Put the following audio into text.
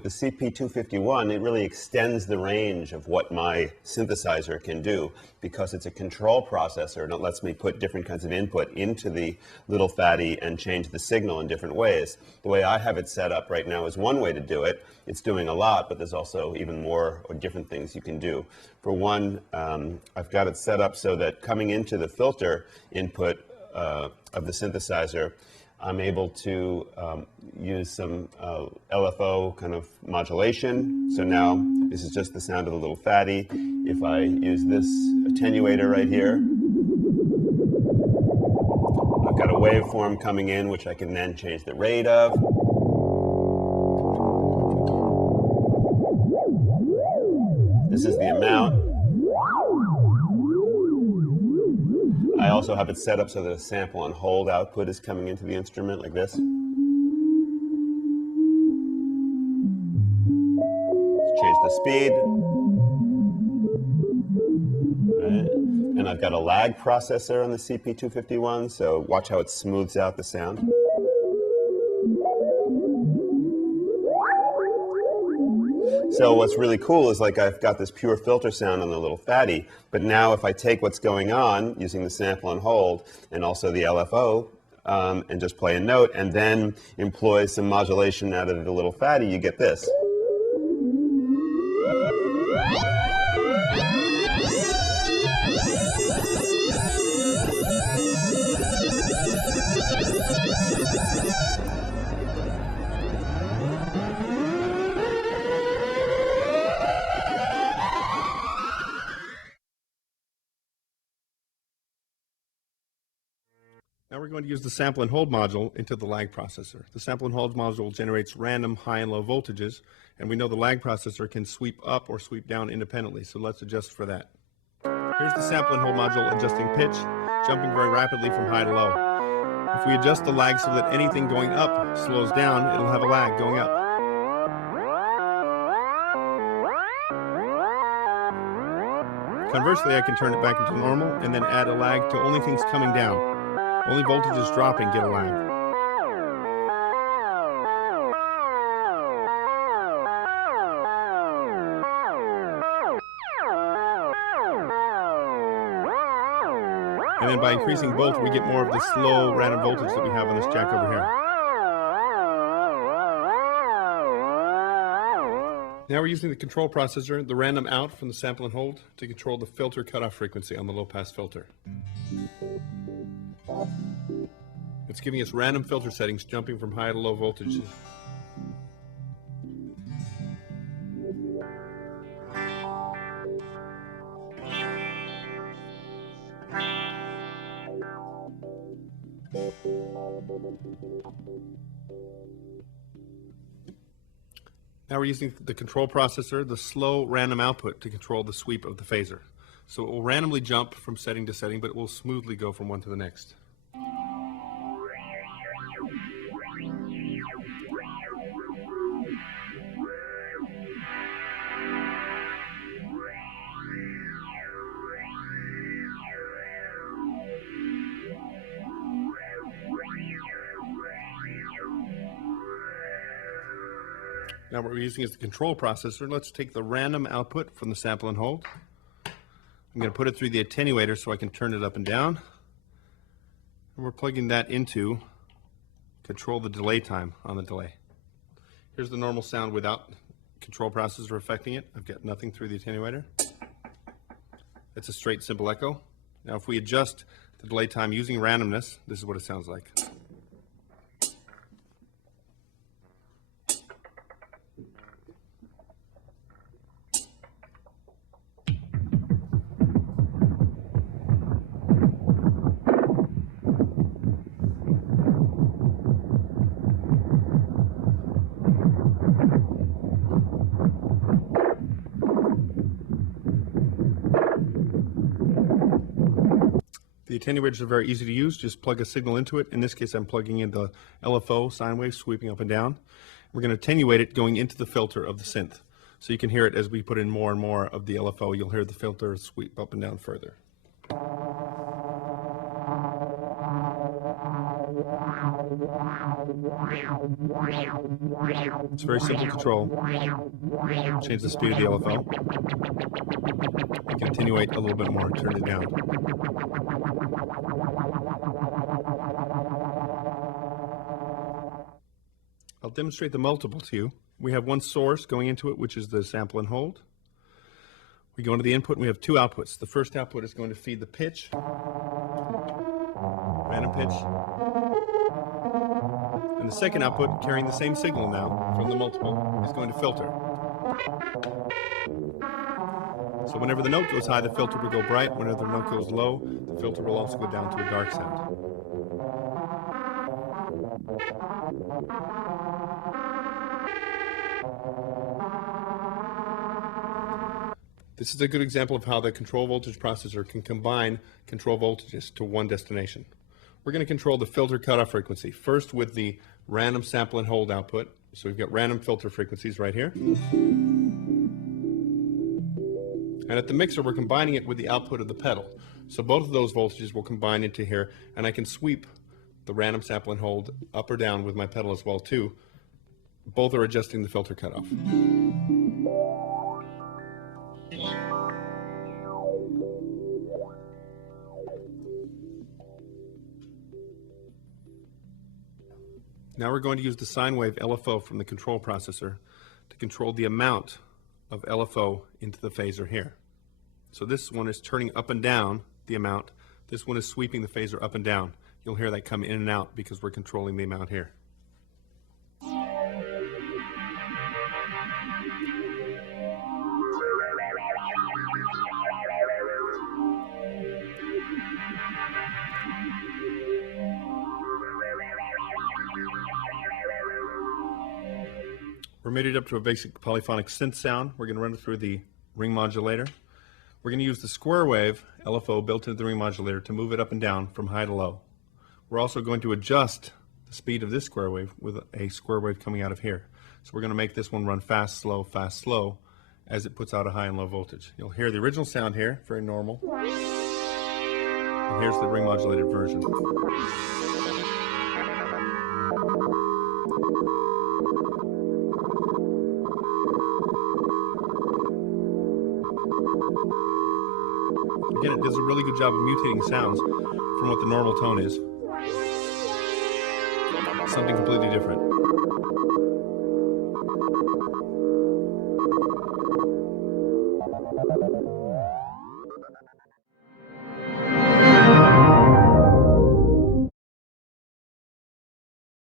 with the CP-251, it really extends the range of what my synthesizer can do because it's a control processor and it lets me put different kinds of input into the little fatty and change the signal in different ways. The way I have it set up right now is one way to do it. It's doing a lot, but there's also even more or different things you can do. For one, I've got it set up so that coming into the filter input of the synthesizer, I'm able to use some LFO kind of modulation. So now this is just the sound of the little fatty. If I use this attenuator right here, I've got a waveform coming in which I can then change the rate of. This is the amount. I also have it set up so that a sample on hold output is coming into the instrument like this. Change the speed. Right. And I've got a lag processor on the CP-251, so watch how it smooths out the sound. So what's really cool is like I've got this pure filter sound on the little fatty, but now if I take what's going on using the sample and hold and also the LFO and just play a note and then employ some modulation out of the little fatty, you get this. Now we're going to use the sample and hold module into the lag processor. The sample and hold module generates random high and low voltages, and we know the lag processor can sweep up or sweep down independently, so let's adjust for that. Here's the sample and hold module adjusting pitch, jumping very rapidly from high to low. If we adjust the lag so that anything going up slows down, it'll have a lag going up. Conversely, I can turn it back into normal and then add a lag to only things coming down. Only voltages dropping get a lag. And then by increasing both, we get more of the slow random voltage that we have on this jack over here. Now we're using the control processor, the random out from the sample and hold, to control the filter cutoff frequency on the low-pass filter. It's giving us random filter settings jumping from high to low voltages. Now we're using the control processor, the slow random output, to control the sweep of the phaser. So it will randomly jump from setting to setting, but it will smoothly go from one to the next. Now what we're using is the control processor. Let's take the random output from the sample and hold. I'm going to put it through the attenuator so I can turn it up and down. And we're plugging that into control the delay time on the delay. Here's the normal sound without control processor affecting it. I've got nothing through the attenuator. It's a straight simple echo. Now if we adjust the delay time using randomness, this is what it sounds like. The attenuators are very easy to use. Just plug a signal into it. In this case, I'm plugging in the LFO sine wave sweeping up and down. We're going to attenuate it going into the filter of the synth. So you can hear it as we put in more and more of the LFO. You'll hear the filter sweep up and down further. It's a very simple control. Change the speed of the LFO. I can attenuate a little bit more, turn it down. I'll demonstrate the multiple to you. We have one source going into it, which is the sample and hold. We go into the input and we have two outputs. The first output is going to feed the pitch, random pitch. And the second output, carrying the same signal now from the multiple, is going to filter. So whenever the note goes high, the filter will go bright. Whenever the note goes low, the filter will also go down to a dark sound. This is a good example of how the control voltage processor can combine control voltages to one destination. We're going to control the filter cutoff frequency, first with the random sample and hold output. So we've got random filter frequencies right here. And at the mixer, we're combining it with the output of the pedal. So both of those voltages will combine into here, and I can sweep the random sample and hold up or down with my pedal as well too. Both are adjusting the filter cutoff. Now we're going to use the sine wave LFO from the control processor to control the amount of LFO into the phaser here. So this one is turning up and down the amount. This one is sweeping the phaser up and down. You'll hear that come in and out because we're controlling the amount here. We're mated up to a basic polyphonic synth sound. We're going to run it through the ring modulator. We're going to use the square wave LFO built into the ring modulator to move it up and down from high to low. We're also going to adjust the speed of this square wave with a square wave coming out of here. So we're going to make this one run fast, slow, as it puts out a high and low voltage. You'll hear the original sound here, very normal. And here's the ring modulated version. Again, it does a really good job of mutating sounds from what the normal tone is. Something completely different.